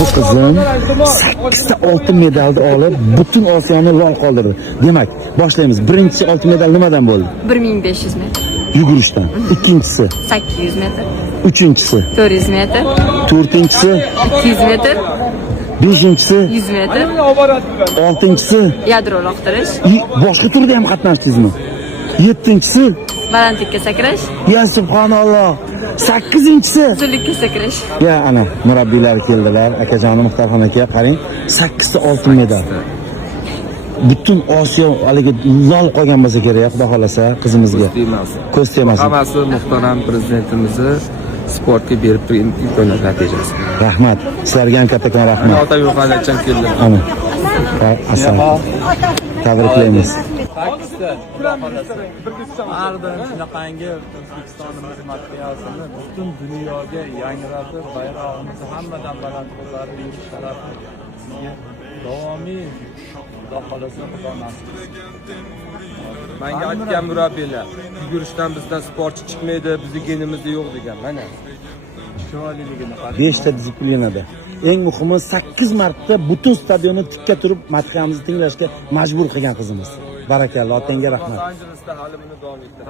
Bu qizim 8 ta oltin medalni olib, butun Osiyoni lol qoldirdi. Demak, boshlaymiz. Birinchi oltin medal nimadan bo'ldi? 1500 metr. Yugurishdan. Ikkinchisi 800 metr. uchinchisi 400 metr. to'rtinchisi 200 metr. beshinchisi 100 metr. oltinchisi Yadro uloqtirish. boshqa turda ham qatnashdingizmi? Yettinchisi Balandlikka sakrash. ya subhanalloh. Sakkizinchisi Uzunlikka sakrash. ya ana murabbiylar keldilar. Akajonim Muxtorxon aka, qarang, 8 ta oltin medal. Butun Osiyo haligi lol qolgan bo'lsa kerak, xudo xolasa qizimizga. Ko'z tegmasin. Hammasi muhtaram prezidentimizni sportga berib turgan imkoniyat natijasi. Rahmat. Sizlarga ham kattakon rahmat. Ota yo'qolacham keldi. Amin. Assalomu. Tabriklaymiz. Ardın shunaqangi O'zbekistonimiz madhiyasini butun dunyoga yangratib, bayrog'imizni hammadan baland ko'tarib yurish sharafi sizga davomiy Xudo xolasa Xudo nasib qilsin. Menga aytgan murabbiylar, yugurishdan bizdan sportchi chiqmaydi, bizning genimizda yo'q degan. Mana Chiroyliligini 5 ta disiplinada. Eng muhimi 8 marta butun stadionni tikka turib madhiyamizni tinglashga majbur qilgan qizimiz. Barakalloh, otangga rahmat. Los Anjelesda hali buni davom ettiradi.